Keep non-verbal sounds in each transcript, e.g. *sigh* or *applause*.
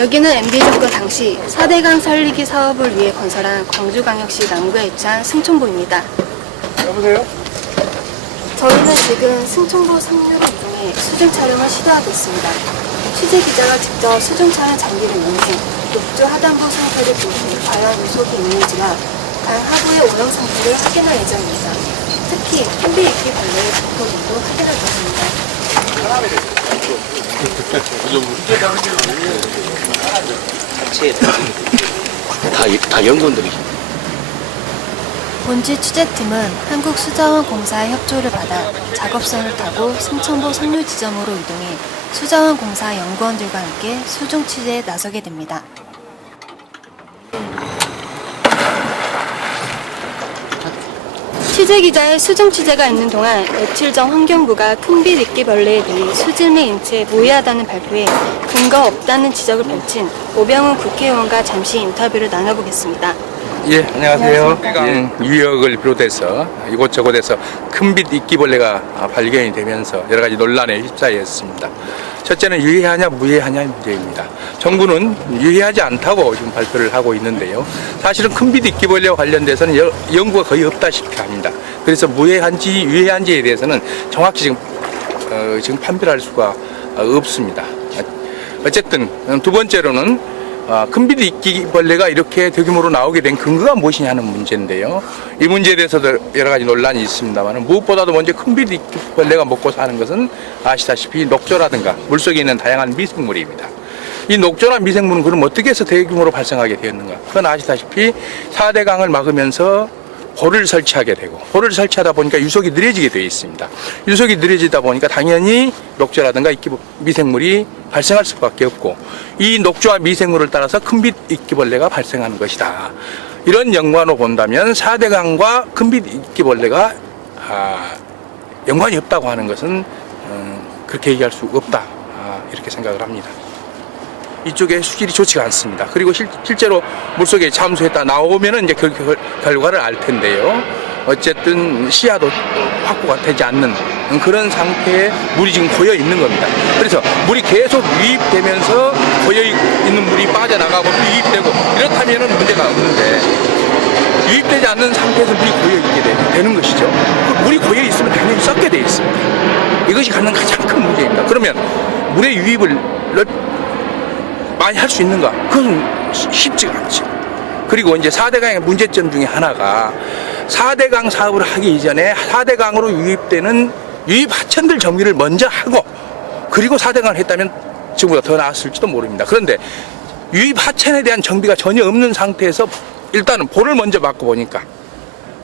여기는 MB 정권 당시 4대강 살리기 사업을 위해 건설한 광주광역시 남구에 위치한 승천보입니다. 여보세요? 저희는 지금 상류로 이동해 수중 촬영을 시도하고 있습니다. 취재 기자가 직접 수중 촬영 장비를 이용해 녹조 하단부 상태를 보고 과연 유속이 있는지와 강 하부의 오염 상태를 확인할 예정입니다. 특히 캔비 입기 벌레의 독도도 확인할 것입니다. 다, 다 연구원들이 본지 취재팀은 한국수자원공사의 협조를 받아 작업선을 타고 승천보 상류 지점으로 이동해 수자원공사 연구원들과 함께 수중 취재에 나서게 됩니다. 취재 기자의 수중 취재가 있는 동안 며칠 전 환경부가 큰빛 이끼벌레에 대해 수질의 인체에 무해하다는 발표에 근거 없다는 지적을 펼친 오병훈 국회의원과 잠시 인터뷰를 나눠보겠습니다. 예, 안녕하세요. 예, 유역을 비롯해서 이곳저곳에서 큰빛 이끼벌레가 발견이 되면서 여러 가지 논란에 휩싸였습니다. 첫째는 유해하냐 무해하냐 문제입니다. 정부는 유해하지 않다고 지금 발표를 하고 있는데요. 사실은 큰빛 이끼벌레와 관련돼서는 여- 연구가 거의 없다시피 합니다. 그래서 무해한지 유해한지에 대해서는 정확히 지금 어, 지금 판별할 수가 어, 없습니다. 어쨌든 두 번째로는 아, 큰빛 이끼벌레가 이렇게 대규모로 나오게 된 근거가 무엇이냐 하는 문제인데요. 이 문제에 대해서도 여러 가지 논란이 있습니다만 무엇보다도 먼저 큰빛 이끼벌레가 먹고 사는 것은 아시다시피 녹조라든가 물속에 있는 다양한 미생물입니다. 이 녹조나 미생물은 그럼 어떻게 해서 대규모로 발생하게 되었는가? 그건 아시다시피 4대강을 막으면서 볼을 설치하게 되고 볼을 설치하다 보니까 유속이 느려지게 되어 있습니다. 유속이 느려지다 보니까 당연히 녹조라든가 이끼 미생물이 발생할 수밖에 없고 이 녹조와 미생물을 따라서 큰빛 이끼벌레가 발생하는 것이다. 이런 연관으로 본다면 4대강과 큰빛 이끼벌레가 아, 연관이 없다고 하는 것은 음, 그렇게 얘기할 수 없다. 아, 이렇게 생각을 합니다. 이쪽에 수질이 좋지가 않습니다. 그리고 실, 실제로 물속에 잠수했다 나오면은 이제 그 결, 결과를 알 텐데요. 어쨌든 시야도 확보가 되지 않는 그런 상태에 물이 지금 고여 있는 겁니다. 그래서 물이 계속 유입되면서 고여 있는 물이 빠져나가고 또 유입되고 이렇다면은 문제가 없는데 유입되지 않는 상태에서 물이 고여 있게 되- 되는 것이죠. 그 물이 고여 있으면 당연히 썩게 돼 있습니다. 이것이 갖는 가장 큰 문제입니다. 그러면 물의 유입을 넓- 많이 할 수 있는가? 그건 쉬- 쉽지가 않죠. 그리고 이제 4대강의 문제점 중에 하나가 4대강 사업을 하기 이전에 4대강으로 유입되는 유입 하천들 정비를 먼저 하고 그리고 4대강을 했다면 지금보다 더 나았을지도 모릅니다. 그런데 유입 하천에 대한 정비가 전혀 없는 상태에서 일단은 볼을 먼저 맞고 보니까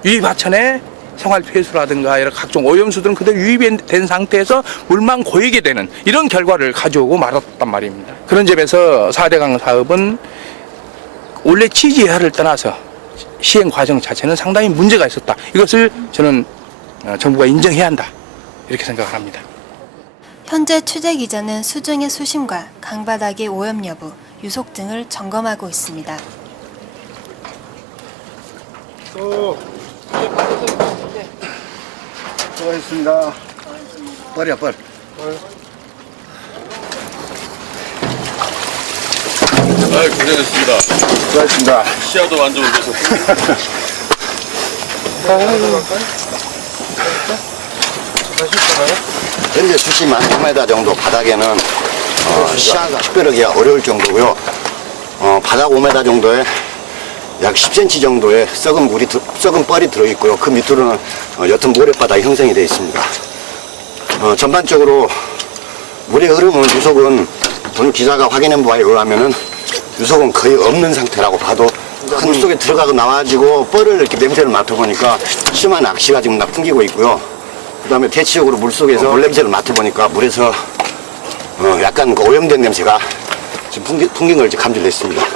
유입 하천에 생활 폐수라든가 여러 각종 오염수들은 그대로 유입된 상태에서 물만 고이게 되는 이런 결과를 가져오고 말았단 말입니다. 그런 점에서 4대강 사업은 원래 취지하를 떠나서 시행 과정 자체는 상당히 문제가 있었다. 이것을 저는 어, 정부가 인정해야 한다. 이렇게 생각을 합니다. 현재 취재 기자는 수중의 수심과 강바닥의 오염 여부, 유속 등을 점검하고 있습니다. 또 수고하셨습니다. 뻘이야 뻘. 아이 고생했습니다. 수고하셨습니다. 시야도 안 좋은데서 현재 수심 한 5m 정도 바닥에는 어, 시야가 특별하기가 어려울 정도고요. 어, 바닥 5m 정도에 약 10cm 정도의 썩은 물이 들- 썩은 뻘이 들어 있고요. 그 밑으로는 어, 옅은 모래바닥이 형성이 되어 있습니다. 어, 전반적으로 물의 흐름은 유속은 오늘 기자가 확인해 보아요라면은 유속은 거의 없는 상태라고 봐도 큰 물속에 들어가고 나와가지고 뻘을 이렇게 냄새를 맡아보니까 심한 악취가 지금 나 풍기고 있고요. 그 다음에 대체적으로 물 속에서 물 냄새를 맡아보니까 물에서 어, 약간 그 오염된 냄새가 지금 풍기, 풍긴 걸 지금 감지했습니다.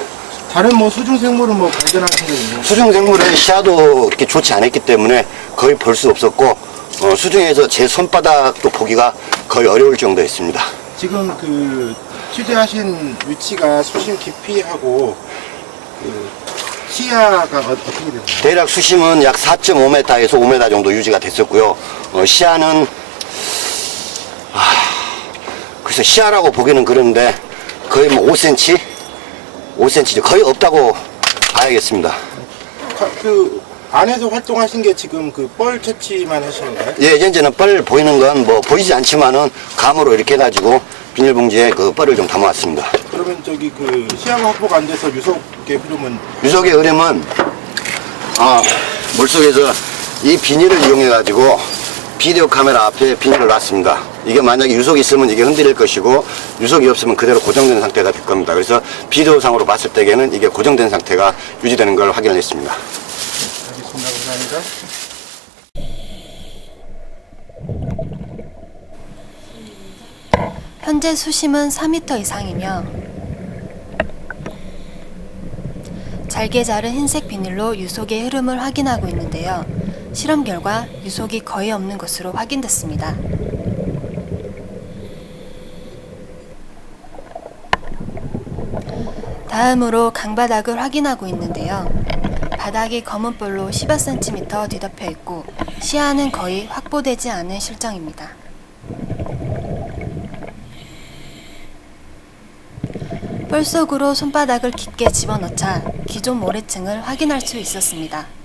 다른 뭐 수중 생물은 뭐 발견하신 게 있나요? 수중 생물의 시야도 그렇게 좋지 않았기 때문에 거의 볼 수 없었고 어, 수중에서 제 손바닥도 보기가 거의 어려울 정도였습니다. 지금 그 취재하신 위치가 수심 깊이하고 그 시야가 어, 어떻게 되나요? 대략 수심은 약 4.5m에서 5m 정도 유지가 됐었고요. 어, 시야는 아, 그래서 시야라고 보기는 그런데 거의 뭐 5cm 5cm 거의 없다고 봐야겠습니다. 가- 그 안에서 활동하신 게 지금 그 뻘 채취만 하시는 거예요? 예, 현재는 뻘 보이는 건 뭐 보이지 않지만은 감으로 이렇게 해가지고 비닐봉지에 그 뻘을 좀 담아왔습니다. 그러면 저기 그 시야가 확보가 안 돼서 유속의 흐름은 유속의 흐름은 아, 물속에서 이 비닐을 이용해가지고 비디오 카메라 앞에 비닐을 놨습니다. 이게 만약에 유속이 있으면 이게 흔들릴 것이고 유속이 없으면 그대로 고정된 상태가 될 겁니다. 그래서 비디오상으로 봤을 때에는 이게 고정된 상태가 유지되는 걸 확인했습니다. 현재 수심은 4m 이상이며 잘게 자른 흰색 비닐로 유속의 흐름을 확인하고 있는데요. 실험 결과 유속이 거의 없는 것으로 확인됐습니다. 다음으로 강바닥을 확인하고 있는데요. 바닥이 검은 볼로 15cm 뒤덮여 있고 시야는 거의 확보되지 않은 실정입니다. 볼 속으로 손바닥을 깊게 집어넣자 기존 모래층을 확인할 수 있었습니다.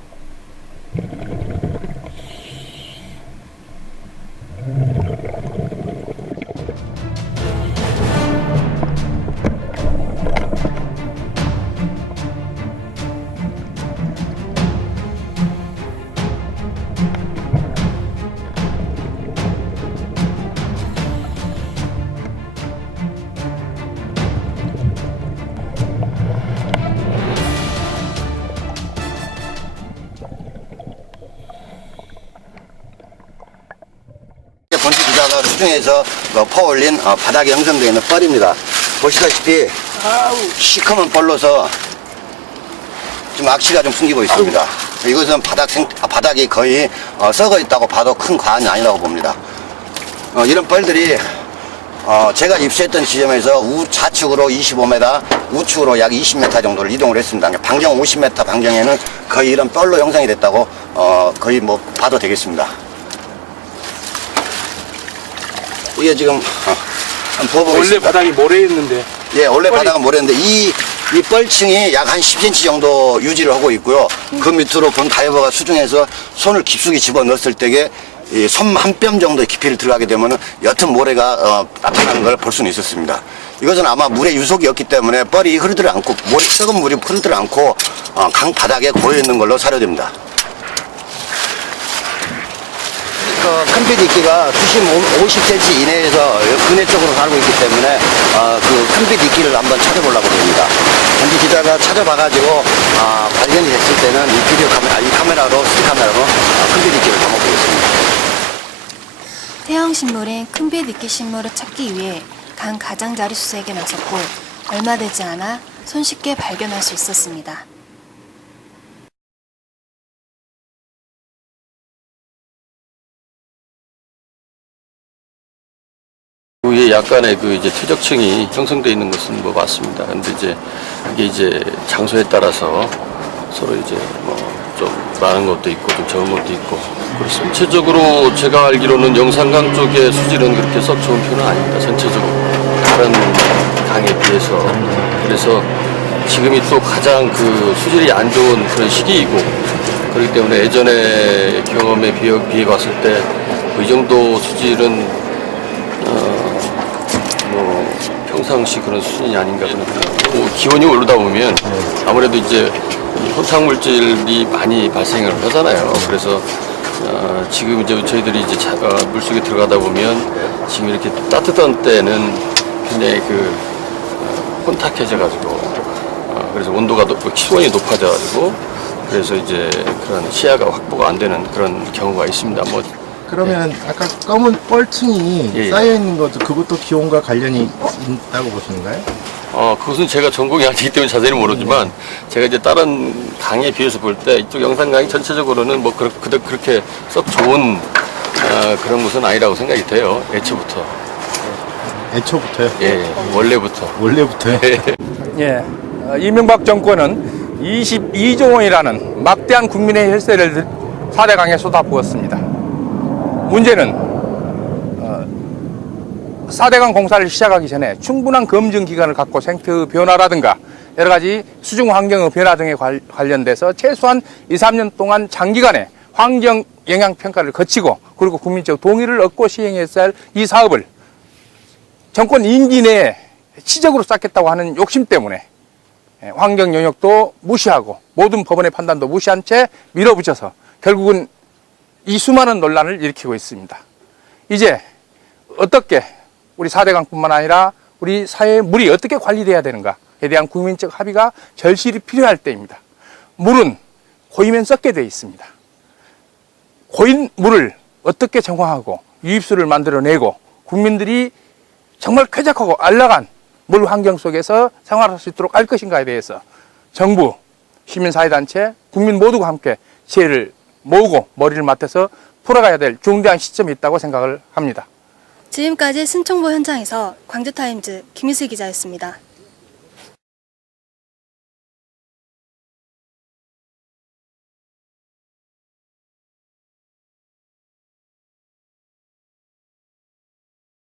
수중에서 어, 퍼올린 어, 바닥에 형성되어 있는 뻘입니다. 보시다시피 시커먼 뻘로서 좀 악취가 좀 풍기고 있습니다. 이것은 바닥 생, 아, 바닥이 거의 어, 썩어 있다고 봐도 큰 과언이 아니라고 봅니다. 어, 이런 뻘들이 어, 제가 입수했던 지점에서 우 좌측으로 25m, 우측으로 약 20m 정도를 이동을 했습니다. 반경 50m 반경에는 거의 이런 뻘로 형성이 됐다고 어, 거의 뭐 봐도 되겠습니다. 이게 지금 어, 부어보고 원래 있습니다. 바닥이 모래였는데 예, 원래 바닥은 모래인데 이, 이 뻘층이 약 한 10cm 정도 유지를 하고 있고요. 그 밑으로 본 다이버가 수중에서 손을 깊숙이 집어 넣었을 때에 손 한 뼘 정도의 깊이를 들어가게 되면 옅은 모래가 어, 나타나는 걸 볼 수는 있었습니다. 이것은 아마 물의 유속이었기 때문에 뻘이 흐르들 않고 모래, 썩은 물이 흐르들 않고 어, 강 바닥에 고여 있는 걸로 사료됩니다. 그 큰빛 이끼가 수심 50cm 이내에서 근해 쪽으로 살고 있기 때문에 어, 그 큰 빛 이끼를 한번 찾아보려고 합니다. 현지 기자가 찾아봐가지고 어, 발견이 됐을 때는 이 비디오 카메라, 이 카메라로 스틱 카메라로 어, 큰빛 이끼를 담아보겠습니다. 태형 식물인 큰빛 이끼 식물을 찾기 위해 강 가장자리 수색에 나섰고 얼마 되지 않아 손쉽게 발견할 수 있었습니다. 약간의 그 이제 퇴적층이 형성되어 있는 것은 뭐 맞습니다. 근데 이제 그게 이제 장소에 따라서 서로 이제 뭐 좀 많은 것도 있고 좀 적은 것도 있고 그렇습니다. 전체적으로 제가 알기로는 영산강 쪽의 수질은 그렇게 썩 좋은 편은 아닙니다. 전체적으로 다른 강에 비해서 그래서 지금이 또 가장 그 수질이 안 좋은 그런 시기이고 그렇기 때문에 예전의 경험에 비해, 비해 봤을 때 이 정도 수질은 뭐 평상시 그런 수준이 아닌가 생각합니다. 뭐 기온이 오르다 보면 아무래도 이제 이 혼탁 물질이 많이 발생을 하잖아요. 그래서 어, 지금 이제 저희들이 이제 자- 어, 물속에 들어가다 보면 지금 이렇게 따뜻한 때는 굉장히 그 어, 혼탁해져 가지고 어, 그래서 온도가 높,气温이 높아져 가지고 그래서 이제 그런 시야가 확보가 안 되는 그런 경우가 있습니다. 뭐 그러면 아까 검은 뻘층이 예, 예. 쌓여 있는 것도 그것도 기온과 관련이 있다고 보시는가요? 어, 그것은 제가 전공이 아니기 때문에 자세히는 모르지만 제가 이제 다른 강에 비해서 볼 때 이쪽 영산강이 전체적으로는 뭐 그렇, 그렇- 그렇게 썩 좋은 어, 그런 것은 아니라고 생각이 돼요. 애초부터. 애초부터요? 예, 예, 원래부터. 원래부터요? 예, 어, *laughs* 이명박 정권은 22조 원이라는 막대한 국민의 혈세를 4대강에 쏟아부었습니다. 문제는 어, 4대강 공사를 시작하기 전에 충분한 검증 기간을 갖고 생태 변화라든가 여러 가지 수중 환경의 변화 등에 관- 관련돼서 최소한 2, 3년 동안 장기간의 환경 영향 평가를 거치고 그리고 국민적 동의를 얻고 시행했어야 할 이 사업을 정권 임기 내에 시적으로 쌓겠다고 하는 욕심 때문에 예, 환경 영역도 무시하고 모든 법원의 판단도 무시한 채 밀어붙여서 결국은 이 수많은 논란을 일으키고 있습니다. 이제 어떻게 우리 4대강뿐만 아니라 우리 사회의 물이 어떻게 관리돼야 되는가에 대한 국민적 합의가 절실히 필요할 때입니다. 물은 고이면 썩게 되어 있습니다. 고인 물을 어떻게 정화하고 유입수를 만들어내고 국민들이 정말 쾌적하고 안락한 물 환경 속에서 생활할 수 있도록 할 것인가에 대해서 정부, 시민사회단체, 국민 모두가 함께 지혜를 모으고 머리를 맞대서 풀어가야 될 중대한 시점이 있다고 생각을 합니다. 지금까지 신청보 현장에서 광주타임즈 김희슬 기자였습니다.